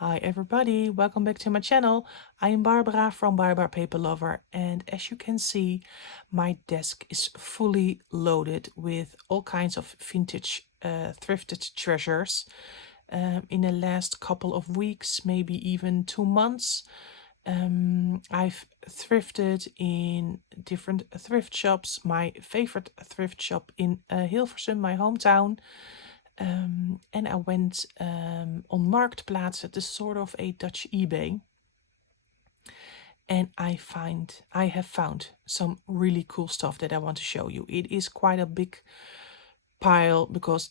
Hi everybody, welcome back to my channel. I am Barbara from Barbara Paper Lover, and as you can see, my desk is fully loaded with all kinds of vintage thrifted treasures. In the last couple of weeks, maybe even 2 months, I've thrifted in different thrift shops. My favorite thrift shop in Hilversum, my hometown. And I went on Marktplaats. It is sort of a Dutch eBay. And I have found some really cool stuff that I want to show you. It is quite a big pile because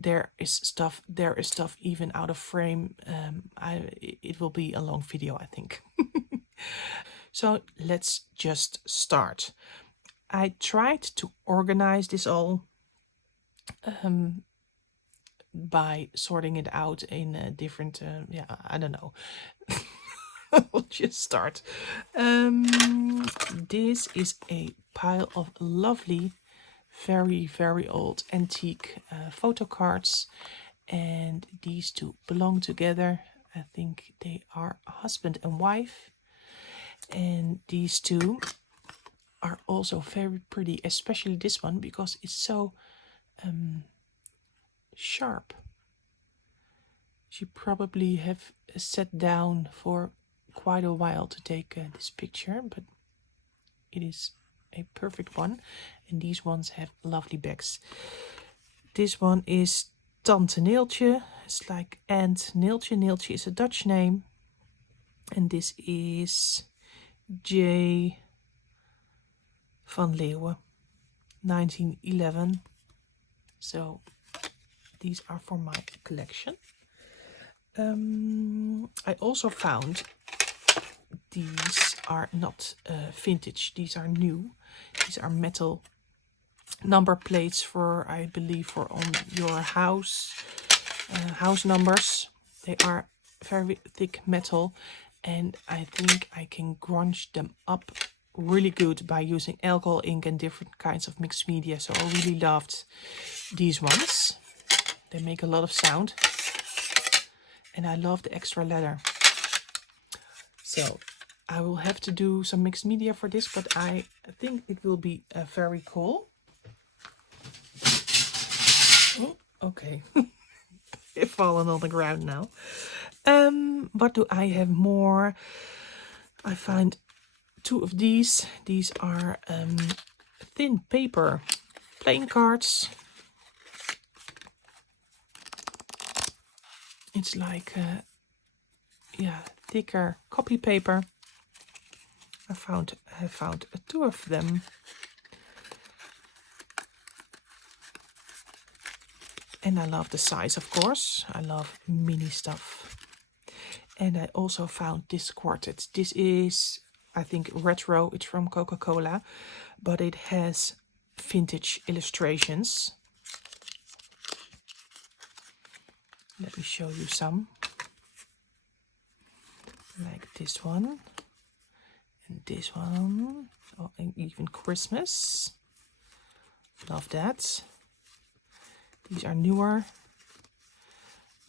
there is stuff even out of frame. It will be a long video, I think. So let's just start. I tried to organize this all by sorting it out in different, I don't know. We'll just start. This is a pile of lovely, very old antique photo cards, and these two belong together. I think they are husband and wife, and these two are also very pretty, especially this one because it's so sharp. She probably have sat down for quite a while to take this picture, but it is a perfect one. And these ones have lovely backs. This one is Tante Neeltje. It's like Aunt Neeltje. Neeltje is a Dutch name. And this is J. van Leeuwen, 1911. So these are for my collection. I also found these are not vintage, these are new. These are metal number plates for, I believe, for on your house numbers. They are very thick metal, and I think I can grunge them up really good by using alcohol ink and different kinds of mixed media. So I really loved these ones. They make a lot of sound. And I love the extra leather. So I will have to do some mixed media for this, but I think it will be very cool. Oh, okay. It's fallen on the ground now. What do I have more? I find two of these. These are thin paper playing cards. It's like thicker copy paper. I found two of them. And I love the size, of course. I love mini stuff. And I also found this quartet. This is, I think, retro. It's from Coca-Cola, but it has vintage illustrations. Let me show you some. Like this one. And this one. Oh, and even Christmas. Love that. These are newer.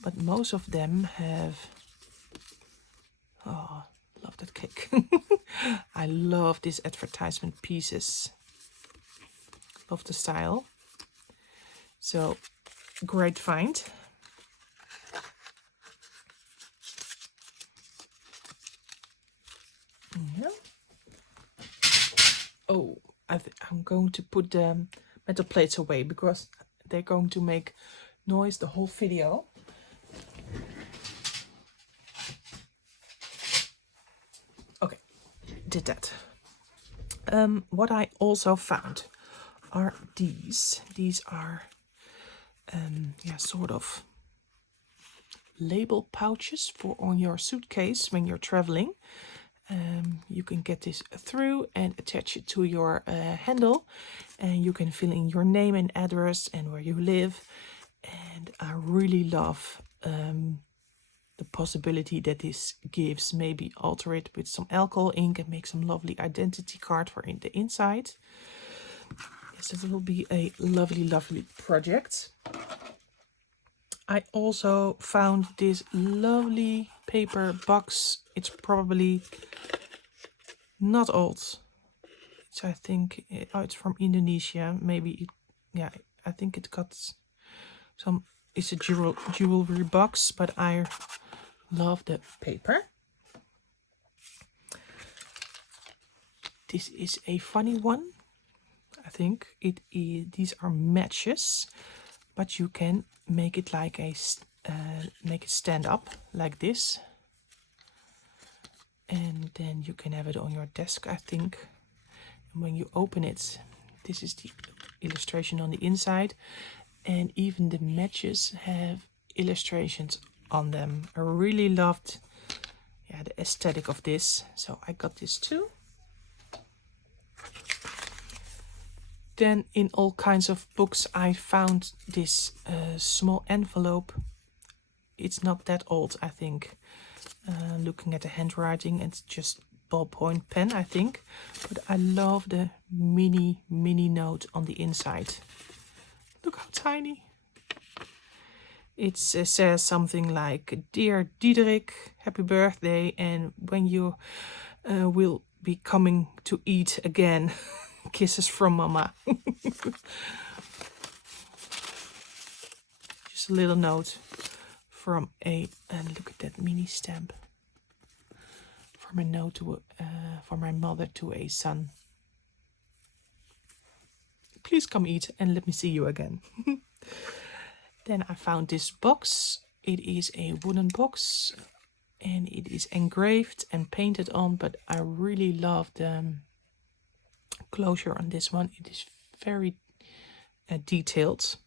But most of them have... Oh, love that cake. I love these advertisement pieces. Love the style. So, great find. Yeah. Oh, I'm going to put the metal plates away because they're going to make noise the whole video. Okay, did that. What I also found are these. These are sort of label pouches for on your suitcase when you're traveling. You can get this through and attach it to your handle, and you can fill in your name and address and where you live. And I really love the possibility that this gives. Maybe alter it with some alcohol ink and make some lovely identity card for in the inside. Yes, it will be a lovely project. I also found this lovely paper box. It's probably not old. It's, I think, oh, it's from Indonesia. Maybe it, yeah, I think it got some, it's a jewelry box, but I love the paper. This is a funny one. I think it is, these are matches, but you can make it like a make it stand up like this, and then you can have it on your desk, I think. And when you open it, this is the illustration on the inside, and even the matches have illustrations on them. I really loved, yeah, the aesthetic of this, so I got this too. Then in all kinds of books I found this small envelope. It's not that old, I think. Looking at the handwriting, it's just ballpoint pen, I think. But I love the mini note on the inside. Look how tiny. It says something like, "Dear Diederik, happy birthday, and when you will be coming to eat again, kisses from Mama." Just a little note from a, and look at that mini stamp, from a note to for my mother to a son. Please come eat and let me see you again. Then I found this box. It is a wooden box and it is engraved and painted on, but I really love the closure on this one. It is very detailed.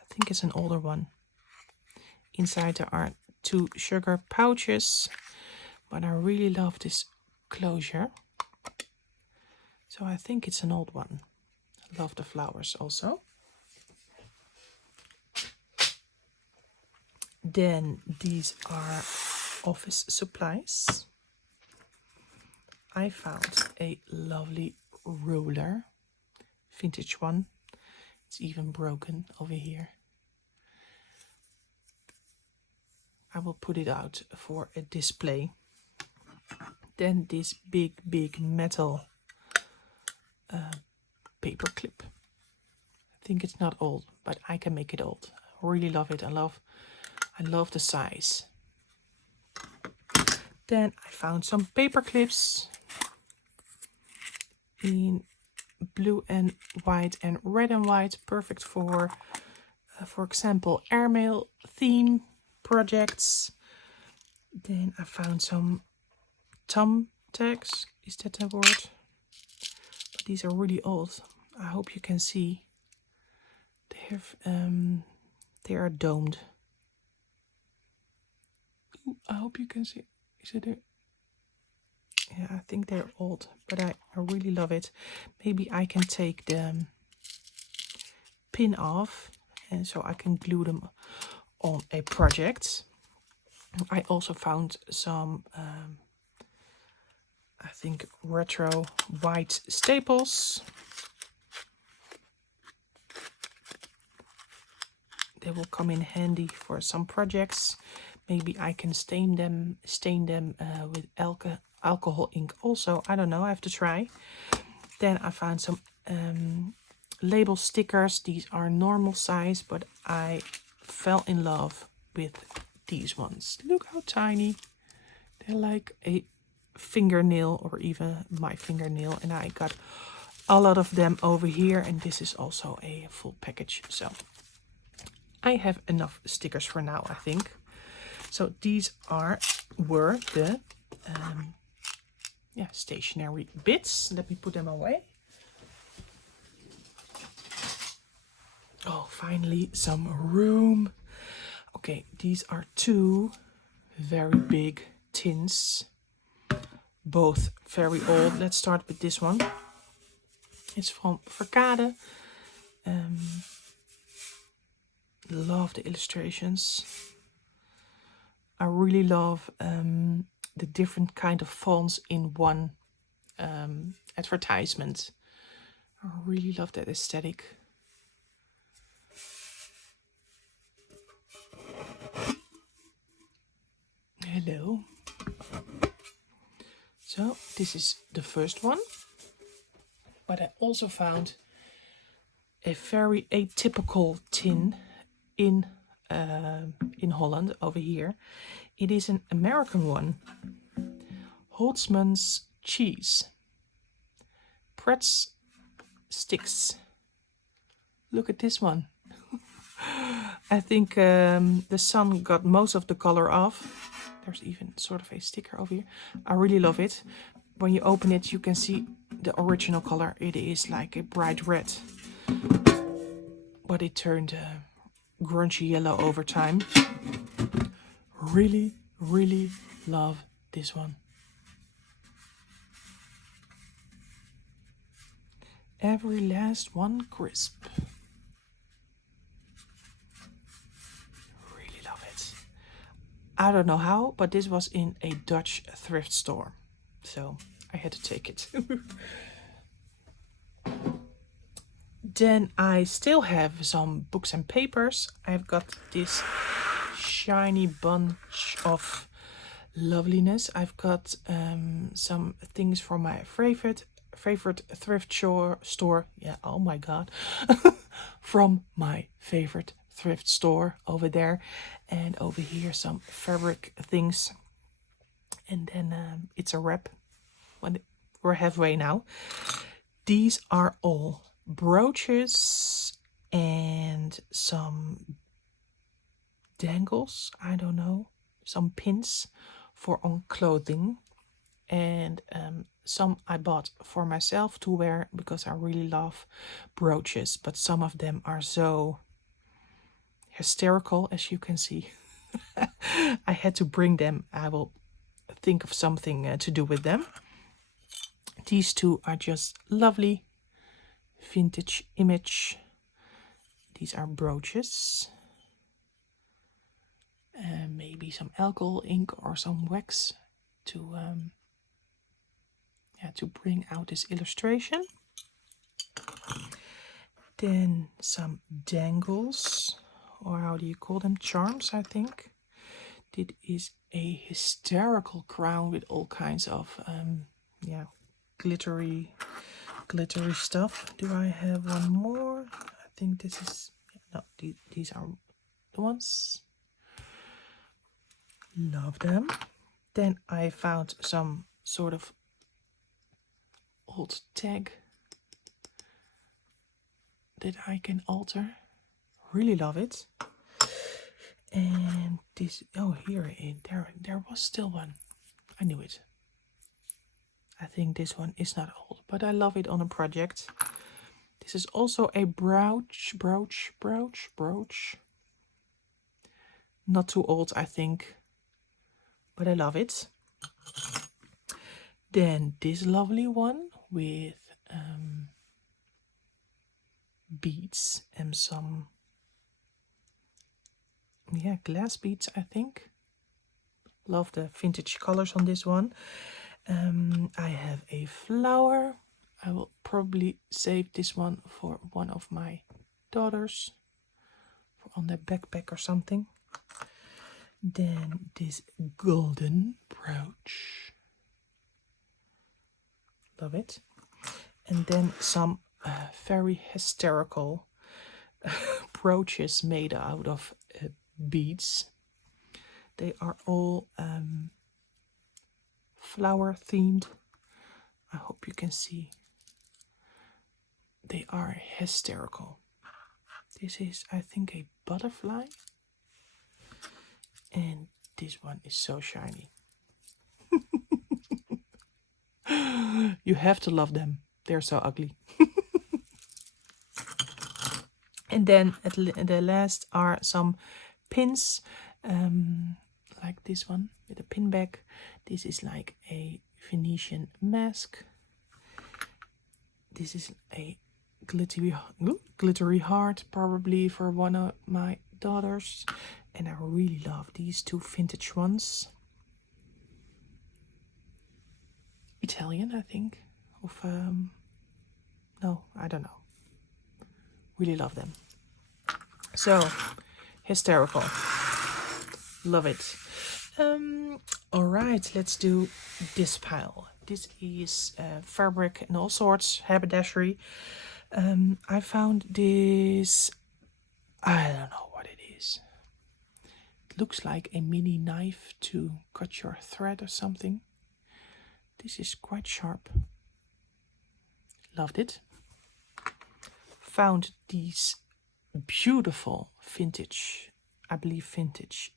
I think it's an older one. Inside there are 2 sugar pouches, but I really love this closure. So I think it's an old one. I love the flowers also. Then these are office supplies. I found a lovely ruler, vintage one. It's even broken over here. I will put it out for a display. Then this big metal paper clip. I think it's not old, but I can make it old. I really love it. I love the size. Then I found some paper clips in blue and white and red and white, perfect for example, airmail theme projects. Then I found some thumbtacks. Is that a word? But these are really old. I hope you can see. They have they are domed. Ooh, I hope you can see. Is it a, yeah, I think they're old, but I really love it. Maybe I can take the pin off, and so I can glue them on a project. I also found some, I think, retro white staples. They will come in handy for some projects. Maybe I can stain them with alcohol ink also. I don't know, I have to try. Then I found some label stickers. These are normal size, but I fell in love with these ones. Look how tiny. They're like a fingernail, or even my fingernail, and I got a lot of them over here, and this is also a full package. So I have enough stickers for now, I think. So these were the stationery bits. Let me put them away. Oh, finally some room. Okay, these are 2 very big tins, both very old. Let's start with this one. It's from Verkade. Love the illustrations. I really love the different kind of fonts in one advertisement. I really love that aesthetic. Hello. So this is the first one, but I also found a very atypical tin in Holland over here. It is an American one. Holtzman's cheese. Pretz sticks. Look at this one. I think the sun got most of the color off. There's even sort of a sticker over here. I really love it. When you open it, you can see the original color. It is like a bright red, but it turned grungy yellow over time. Really, really love this one. Every last one crisp. Really love it. I don't know how, but this was in a Dutch thrift store, so I had to take it. Then I still have some books and papers. I've got this shiny bunch of loveliness. I've got some things from my favorite thrift store. Yeah, oh my god. From my favorite thrift store over there. And over here some fabric things. And then it's a wrap. We're halfway now. These are all brooches and some dangles, I don't know, some pins for on clothing, and some I bought for myself to wear because I really love brooches, but some of them are so hysterical, as you can see. I had to bring them. I will think of something to do with them. These two are just lovely vintage image. These are brooches. Maybe some alcohol ink or some wax to bring out this illustration. Then some dangles, or how do you call them? Charms, I think. This is a hysterical crown with all kinds of glittery stuff. Do I have one more? I think this is no. These are the ones. Love them. Then I found some sort of old tag that I can alter. Really love it. And this, oh, here, there was still one. I knew it. I think this one is not old, but I love it on a project. This is also a brooch. Not too old, I think, but I love it. Then this lovely one with beads and some glass beads, I think. Love the vintage colors on this one. I have a flower. I will probably save this one for one of my daughters for on their backpack or something. Then this golden brooch. Love it. And then some very hysterical brooches made out of beads. They are all flower themed. I hope you can see. They are hysterical. This is, I think, a butterfly. And this one is so shiny. You have to love them. They're so ugly. And then at the last are some pins, like this one with a pin back. This is like a Venetian mask. This is a glittery heart, probably for one of my daughters. And I really love these two vintage ones. Italian, I think. Of no, I don't know. Really love them. So hysterical. Love it. All right, let's do this pile. This is fabric and all sorts, haberdashery. I found this, I don't know what it is. It looks like a mini knife to cut your thread or something. This is quite sharp. Loved it. Found these beautiful vintage, I believe vintage,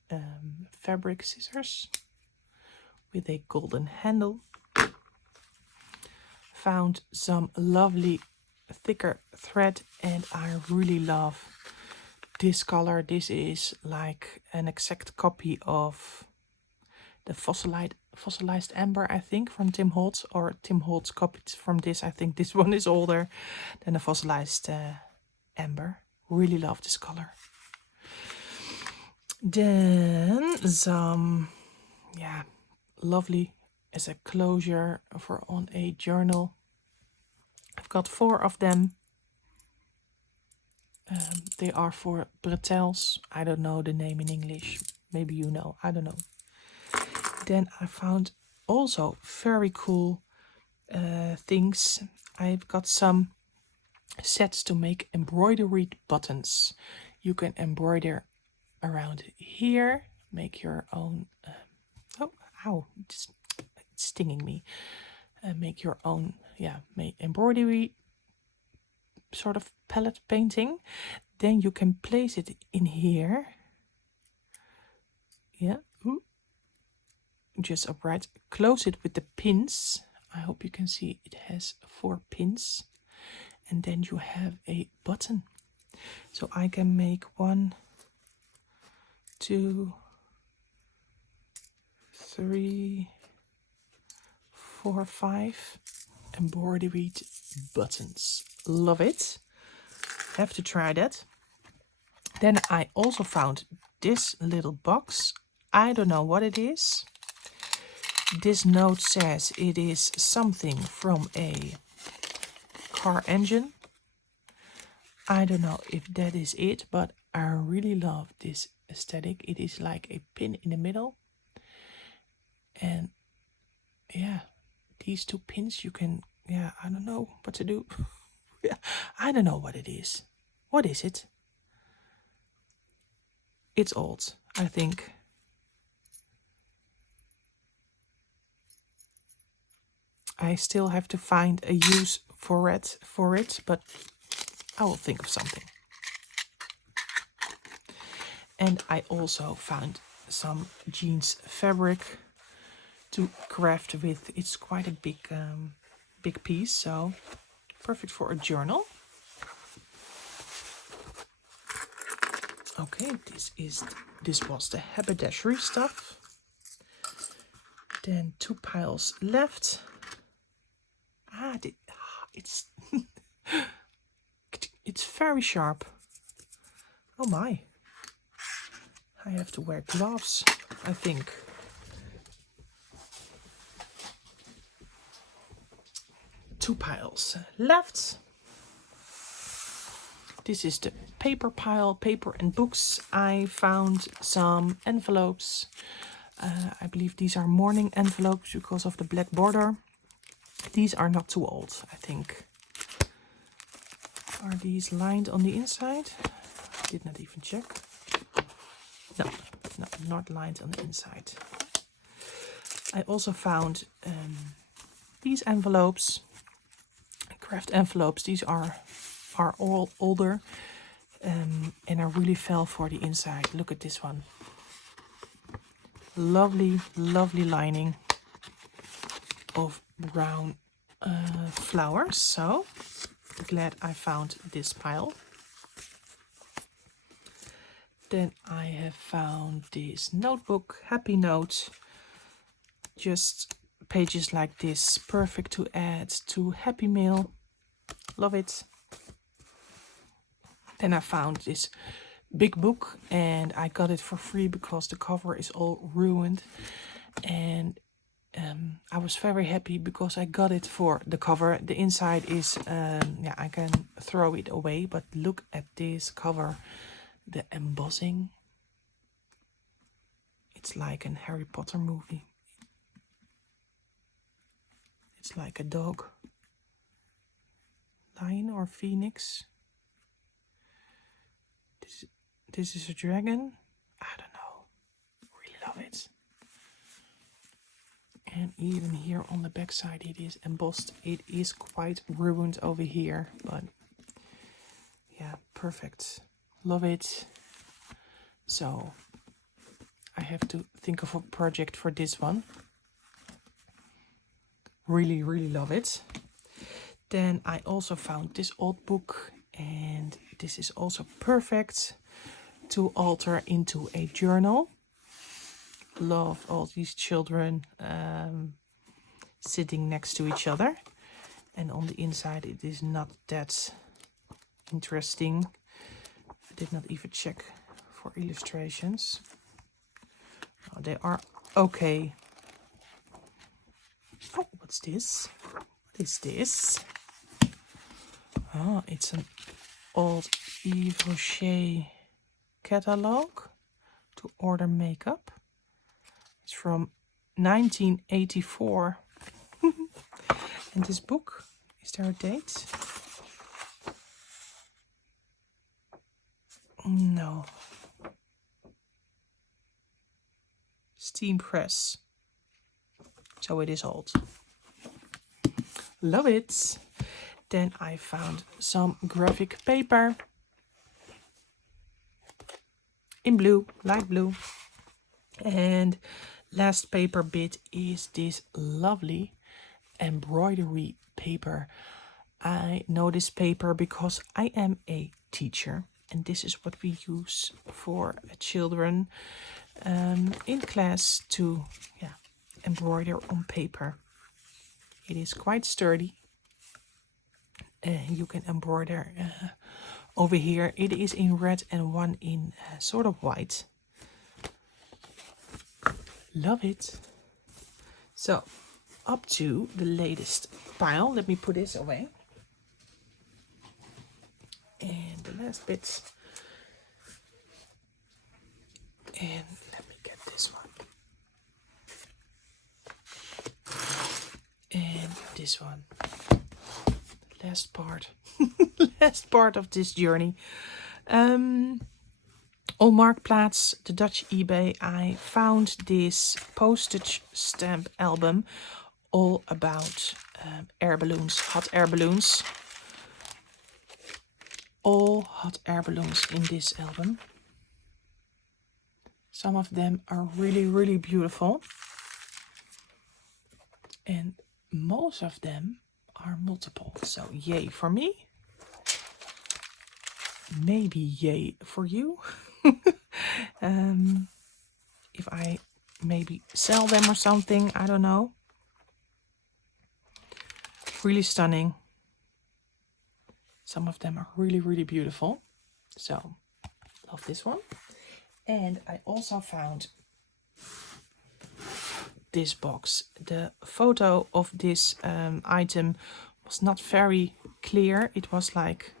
fabric scissors with a golden handle. Found some lovely thicker thread, and I really love this color. This is like an exact copy of the fossilized amber, I think, from Tim Holtz, or Tim Holtz copied from this. I think this one is older than the fossilized amber. Really love this color. Then some, yeah, lovely as a closure for on a journal. I've got 4 of them. They are for bretels. I don't know the name in English. Maybe you know. I don't know. Then I found also very cool things. I've got some sets to make embroidered buttons. You can embroider around here. Make your own. Oh, ow! It's stinging me. Make your own. Yeah, make embroidery. Sort of palette painting. Then you can place it in here. Yeah. Ooh. Just upright. Close it with the pins. I hope you can see it has 4 pins. And then you have a button. So I can make 1, 2, 3, 4, 5 embroidered buttons. Love it. Have to try that. Then I also found this little box. I don't know what it is. This note says it is something from a car engine. I don't know if that is it, but I really love this aesthetic. It is like a pin in the middle. And yeah, these 2 pins you can, yeah, I don't know what to do. I don't know what it is. What is it? It's old, I think. I still have to find a use for it, but I will think of something. And I also found some jeans fabric to craft with. It's quite a big piece, so perfect for a journal. Okay, this was the haberdashery stuff. Then 2 piles left. It's it's very sharp. Oh my! I have to wear gloves, I think. Two piles left. This is the paper pile, paper and books. I found some envelopes. I believe these are morning envelopes because of the black border. These are not too old, I think. Are these lined on the inside? I did not even check. No, not lined on the inside. I also found these envelopes, craft envelopes. These are all older, and I really fell for the inside. Look at this one. Lovely, lovely lining of brown flowers. So glad I found this pile. Then I have found this notebook, Happy Note. Just pages like this, perfect to add to Happy Mail. Love it. Then I found this big book and I got it for free because the cover is all ruined. And I was very happy because I got it for the cover. The inside is, yeah, I can throw it away, but look at this cover. The embossing. It's like an Harry Potter movie. It's like a dog. Lion or phoenix. This is a dragon. I don't know. Really love it. And even here on the back side it is embossed. It is quite ruined over here, but yeah, perfect. Love it. So I have to think of a project for this one. Really, really love it. Then I also found this old book, and this is also perfect to alter into a journal. Love all these children sitting next to each other. And on the inside it is not that interesting. I did not even check for illustrations. Oh, they are okay. Oh, what's this? What is this? Oh, it's an old Yves Rocher catalog to order makeup. It's from 1984. And this book, is there a date? No. Steam press. So it is old. Love it. Then I found some graphic paper in blue, light blue. And last paper bit is this lovely embroidery paper. I know this paper because I am a teacher, and this is what we use for children in class to embroider on paper. It is quite sturdy. You can embroider over here. It is in red and one in sort of white. Love it. So up to the latest pile. Let me put this away. And the last bits. And let me get this one. And this one. The last part. Last part of this journey. On Marktplaats, the Dutch eBay, I found this Postage stamp album all about air balloons, hot air balloons. All hot air balloons in this album. Some of them are really, really beautiful. And most of them are multiple. So yay for me. Maybe yay for you. If I maybe sell them or something, I don't know. Really stunning. Some of them are really, really beautiful. So, love this one. And I also found this box. The photo of this item was not very clear. It was like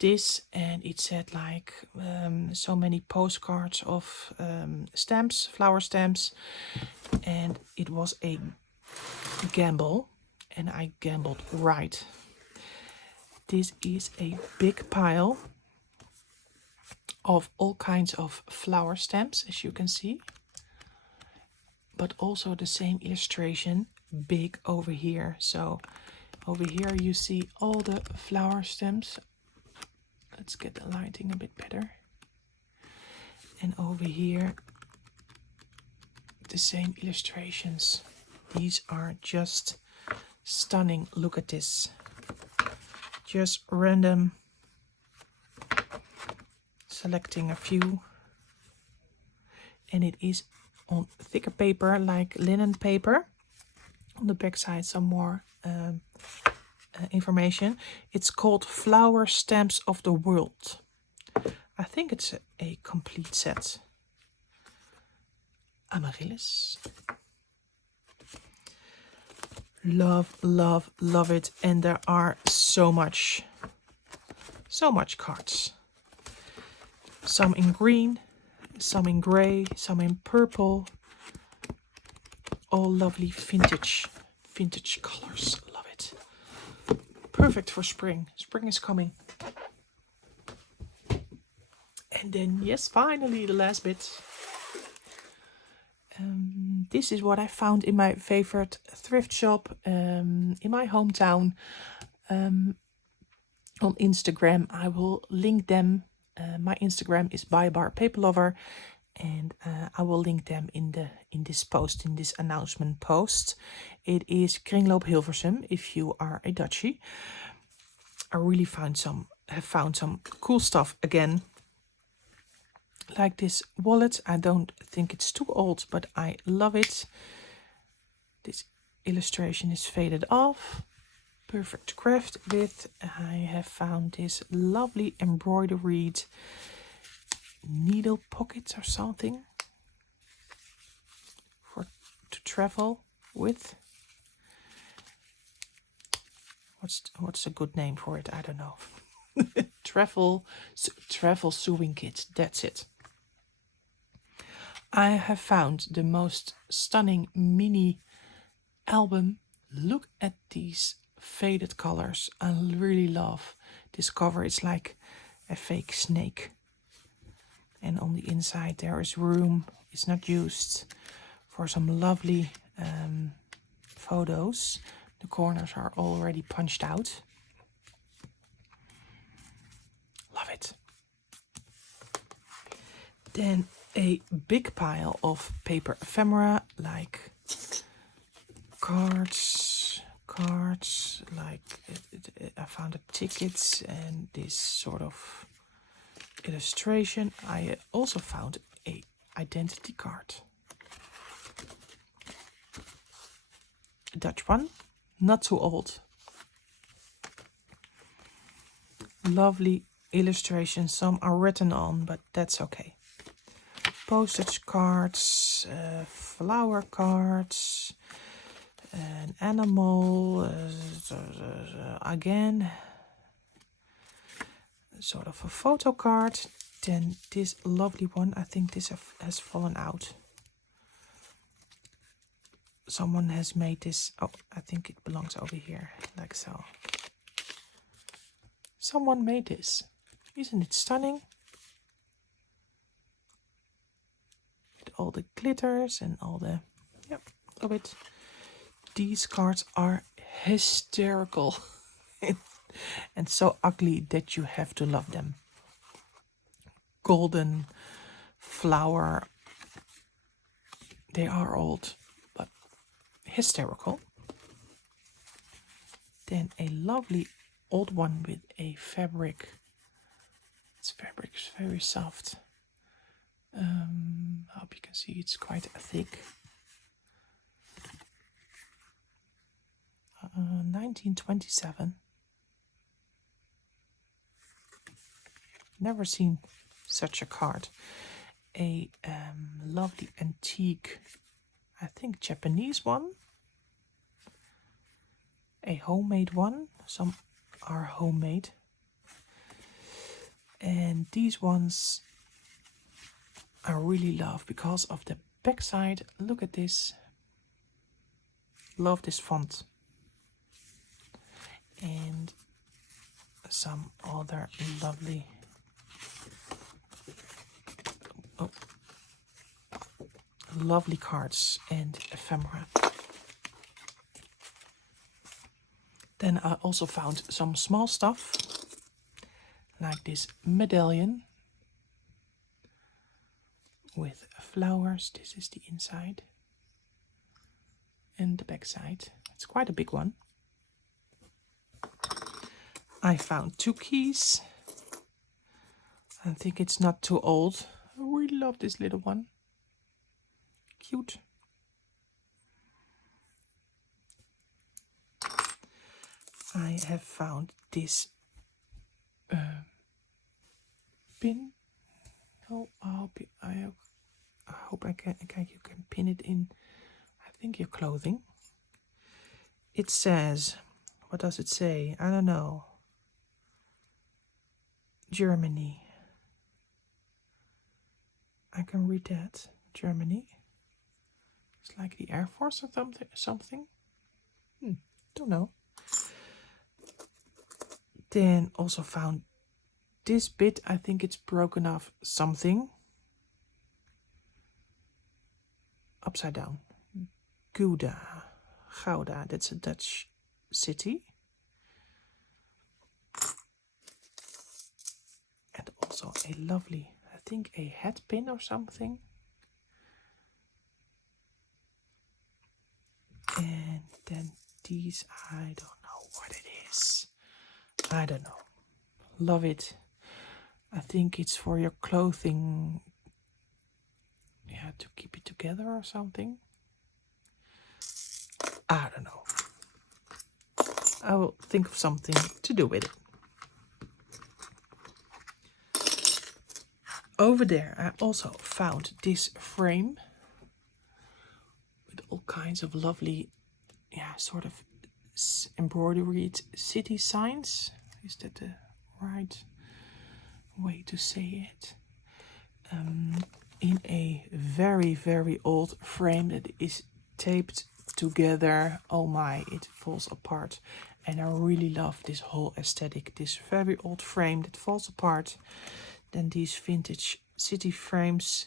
this, and it said like so many postcards of stamps, flower stamps, and it was a gamble, and I gambled right. This is a big pile of all kinds of flower stamps, as you can see, but also the same illustration big over here. So over here you see all the flower stamps. Let's get the lighting a bit better. And over here, the same illustrations. These are just stunning. Look at this. Just random. Selecting a few. And it is on thicker paper, like linen paper. On the back side, some more information. It's called Flower Stamps of the World. I think it's a complete set. Amaryllis. Love, love, love it. And there are so much cards. Some in green, some in grey, some in purple. All lovely vintage colors. Love it. Perfect for spring. Spring is coming. And then, yes, finally the last bit. This is what I found in my favorite thrift shop in my hometown. On Instagram, I will link them. My Instagram is @paperlover, and I will link them in this announcement post. It is Kringloop Hilversum if you are a Dutchie. I really have found some cool stuff again. Like this wallet. I don't think it's too old, but I love it. This illustration is faded off. Perfect craft width. I have found this lovely embroidered needle pockets or something to travel with. What's a good name for it? I don't know. travel sewing kit. That's it. I have found the most stunning mini album. Look at these faded colors. I really love this cover. It's like a fake snake. And on the inside there is room. It's not used for some lovely photos. The corners are already punched out. Love it. Then a big pile of paper ephemera, like cards, like I found the tickets and this sort of illustration. I also found a identity card. A Dutch one, not too old. Lovely illustrations. Some are written on, but that's okay. Postage cards, flower cards, an animal, again, sort of a photo card. Then this lovely one, I think this has fallen out. Someone has made this. Oh, I think it belongs over here, like so. Someone made this. Isn't it stunning? With all the glitters and all the... Yep, love it. These cards are hysterical. And so ugly that you have to love them. Golden flower. They are old, but hysterical. Then a lovely old one with a fabric. Its fabric is very soft. I hope you can see it's quite thick. 1927. Never seen such a card. A lovely antique, I think Japanese one. A homemade one. Some are homemade. And these ones I really love because of the backside. Look at this. Love this font. And some other lovely lovely cards and ephemera. Then I also found some small stuff, like this medallion with flowers. This is the inside and the back side. It's quite a big one. I found 2 keys. I think it's not too old. I really love this little one. Cute. I have found this pin. Oh, I hope you can pin it in, I think, your clothing. It says, what does it say? I don't know. Germany. I can read that. Germany. It's like the Air Force or something. Don't know. Then also found this bit. I think it's broken off something. Upside down. Gouda. That's a Dutch city. And also a lovely, I think a hat pin or something. And then these, I don't know what it is. I don't know. Love it. I think it's for your clothing. Yeah, to keep it together or something. I don't know. I will think of something to do with it. Over there, I also found this frame with all kinds of lovely, sort of embroidered city signs. Is that the right way to say it? In a very, very old frame that is taped together. Oh my, it falls apart. And I really love this whole aesthetic. This very old frame that falls apart. Then these vintage city frames,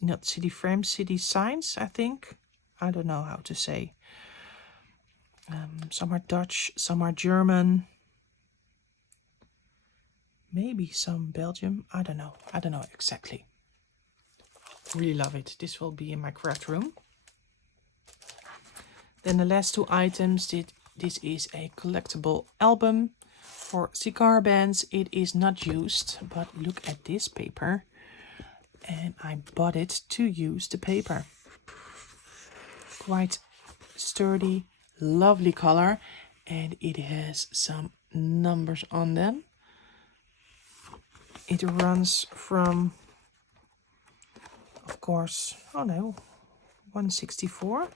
not city frames, city signs, I think. I don't know how to say. Some are Dutch, some are German. Maybe some Belgium. I don't know exactly. Really love it. This will be in my craft room. Then the last two items. This is a collectible album for cigar bands. It is not used, but look at this paper. And I bought it to use the paper. Quite sturdy, lovely color. And it has some numbers on them. It runs from, of course, 164.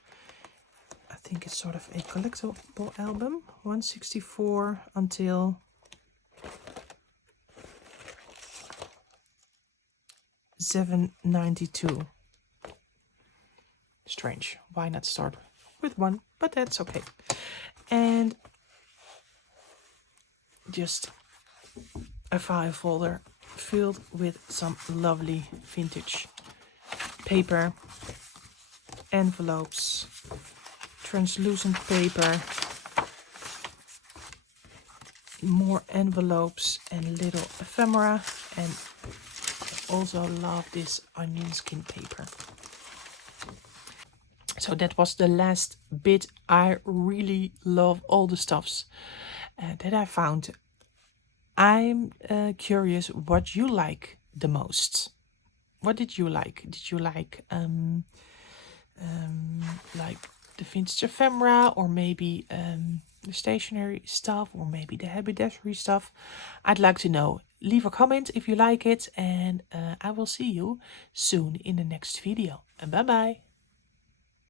I think it's sort of a collectible album. 164 until 792. Strange. Why not start with one? But that's okay. And just a file folder filled with some lovely vintage paper, envelopes, translucent paper, more envelopes and little ephemera, and I also love this onion skin paper. So that was the last bit. I really love all the stuffs that I found. I'm curious what you like the most. What did you like? Did you like the vintage ephemera, or maybe the stationery stuff, or maybe the haberdashery stuff? I'd like to know. Leave a comment if you like it, and I will see you soon in the next video. And bye bye.